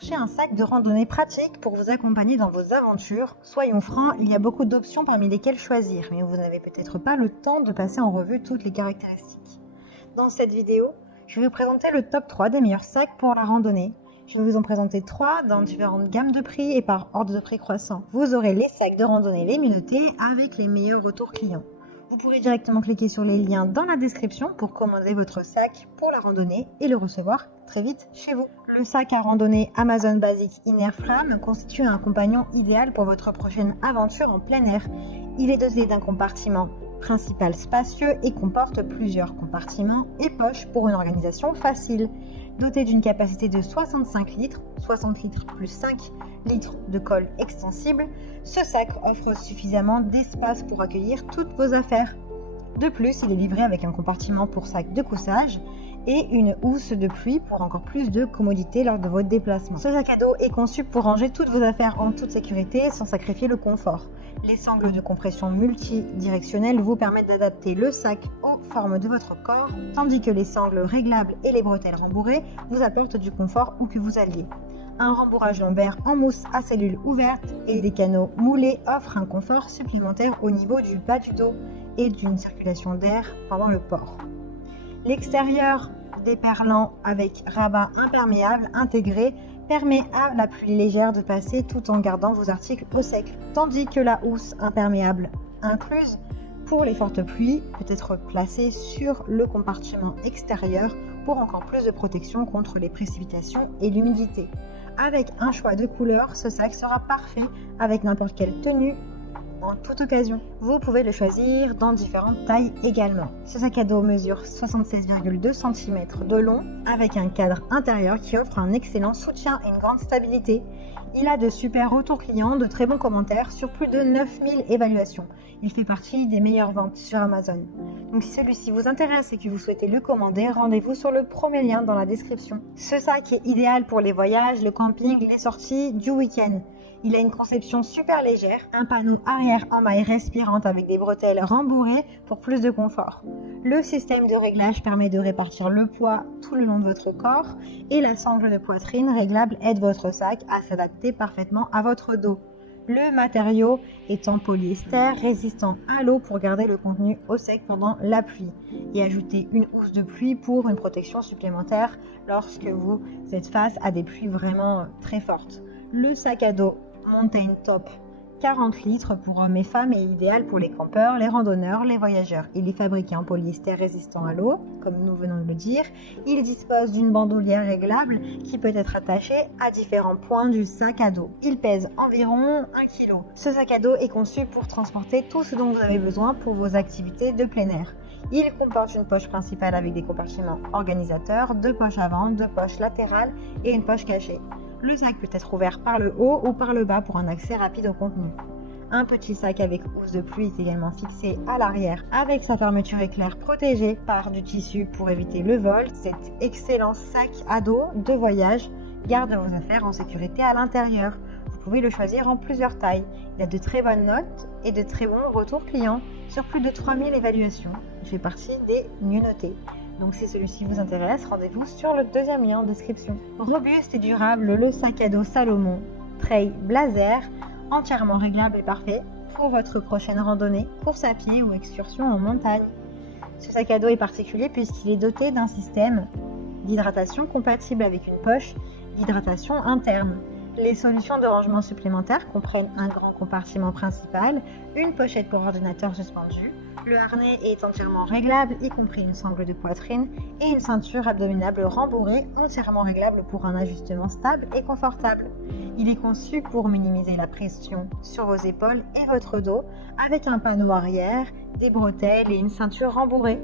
Cherchez un sac de randonnée pratique pour vous accompagner dans vos aventures. Soyons francs, il y a beaucoup d'options parmi lesquelles choisir, mais vous n'avez peut-être pas le temps de passer en revue toutes les caractéristiques. Dans cette vidéo, je vais vous présenter le top 3 des meilleurs sacs pour la randonnée. Je vais vous en présenter 3 dans différentes gammes de prix et par ordre de prix croissant. Vous aurez les sacs de randonnée les mieux notés avec les meilleurs retours clients. Vous pourrez directement cliquer sur les liens dans la description pour commander votre sac pour la randonnée et le recevoir très vite chez vous. Le sac à randonnée Amazon Basic Inner Flam constitue un compagnon idéal pour votre prochaine aventure en plein air. Il est doté d'un compartiment principal spacieux et comporte plusieurs compartiments et poches pour une organisation facile. Doté d'une capacité de 65 litres, 60 litres plus 5 litres de colle extensible, ce sac offre suffisamment d'espace pour accueillir toutes vos affaires. De plus, il est livré avec un compartiment pour sac de couchage et une housse de pluie pour encore plus de commodité lors de votre déplacement. Ce sac à dos est conçu pour ranger toutes vos affaires en toute sécurité sans sacrifier le confort. Les sangles de compression multidirectionnelles vous permettent d'adapter le sac aux formes de votre corps, tandis que les sangles réglables et les bretelles rembourrées vous apportent du confort où que vous alliez. Un rembourrage lombaire en mousse à cellules ouvertes et des canaux moulés offrent un confort supplémentaire au niveau du bas du dos et d'une circulation d'air pendant le port. L'extérieur déperlant avec rabat imperméable intégré permet à la pluie légère de passer tout en gardant vos articles au sec, tandis que la housse imperméable incluse pour les fortes pluies peut être placée sur le compartiment extérieur pour encore plus de protection contre les précipitations et l'humidité. Avec un choix de couleurs, ce sac sera parfait avec n'importe quelle tenue en toute occasion. Vous pouvez le choisir dans différentes tailles également. Ce sac à dos mesure 76,2 cm de long avec un cadre intérieur qui offre un excellent soutien et une grande stabilité. Il a de super retours clients, de très bons commentaires sur plus de 9000 évaluations. Il fait partie des meilleures ventes sur Amazon. Donc si celui-ci vous intéresse et que vous souhaitez le commander, rendez-vous sur le premier lien dans la description. Ce sac est idéal pour les voyages, le camping, les sorties du week-end. Il a une conception super légère, un panneau arrière en maille respirante avec des bretelles rembourrées pour plus de confort. Le système de réglage permet de répartir le poids tout le long de votre corps et la sangle de poitrine réglable aide votre sac à s'adapter parfaitement à votre dos. Le matériau est en polyester résistant à l'eau pour garder le contenu au sec pendant la pluie et ajouter une housse de pluie pour une protection supplémentaire lorsque vous êtes face à des pluies vraiment très fortes. Le sac à dos Mountain Top 40 litres pour hommes et femmes est idéal pour les campeurs, les randonneurs, les voyageurs. Il est fabriqué en polyester résistant à l'eau, comme nous venons de le dire. Il dispose d'une bandoulière réglable qui peut être attachée à différents points du sac à dos. Il pèse environ 1 kg. Ce sac à dos est conçu pour transporter tout ce dont vous avez besoin pour vos activités de plein air. Il comporte une poche principale avec des compartiments organisateurs, 2 poches avant, 2 poches latérales et une poche cachée. Le sac peut être ouvert par le haut ou par le bas pour un accès rapide au contenu. Un petit sac avec housse de pluie est également fixé à l'arrière avec sa fermeture éclair protégée par du tissu pour éviter le vol. Cet excellent sac à dos de voyage garde vos affaires en sécurité à l'intérieur. Vous pouvez le choisir en plusieurs tailles. Il a de très bonnes notes et de très bons retours clients sur plus de 3000 évaluations. Il fait partie des mieux notés. Donc si celui-ci vous intéresse, rendez-vous sur le deuxième lien en description. Robuste et durable, le sac à dos Salomon Trail Blazer, entièrement réglable et parfait pour votre prochaine randonnée, course à pied ou excursion en montagne. Ce sac à dos est particulier puisqu'il est doté d'un système d'hydratation compatible avec une poche d'hydratation interne. Les solutions de rangement supplémentaires comprennent un grand compartiment principal, une pochette pour ordinateur suspendu. Le harnais est entièrement réglable, y compris une sangle de poitrine et une ceinture abdominale rembourrée entièrement réglable pour un ajustement stable et confortable. Il est conçu pour minimiser la pression sur vos épaules et votre dos avec un panneau arrière, des bretelles et une ceinture rembourrée.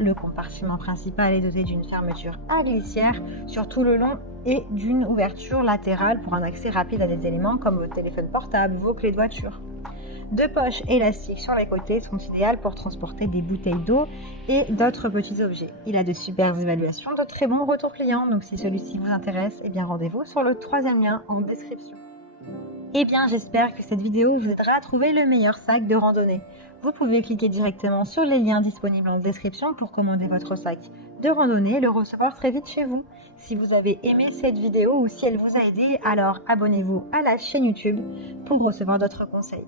Le compartiment principal est doté d'une fermeture à glissière sur tout le long et d'une ouverture latérale pour un accès rapide à des éléments comme votre téléphone portable, vos clés de voiture. 2 poches élastiques sur les côtés sont idéales pour transporter des bouteilles d'eau et d'autres petits objets. Il a de super évaluations, de très bons retours clients, donc si celui-ci vous intéresse, rendez-vous sur le troisième lien en description. J'espère que cette vidéo vous aidera à trouver le meilleur sac de randonnée. Vous pouvez cliquer directement sur les liens disponibles en description pour commander votre sac de randonnée, le recevoir très vite chez vous. Si vous avez aimé cette vidéo ou si elle vous a aidé, alors abonnez-vous à la chaîne YouTube pour recevoir d'autres conseils.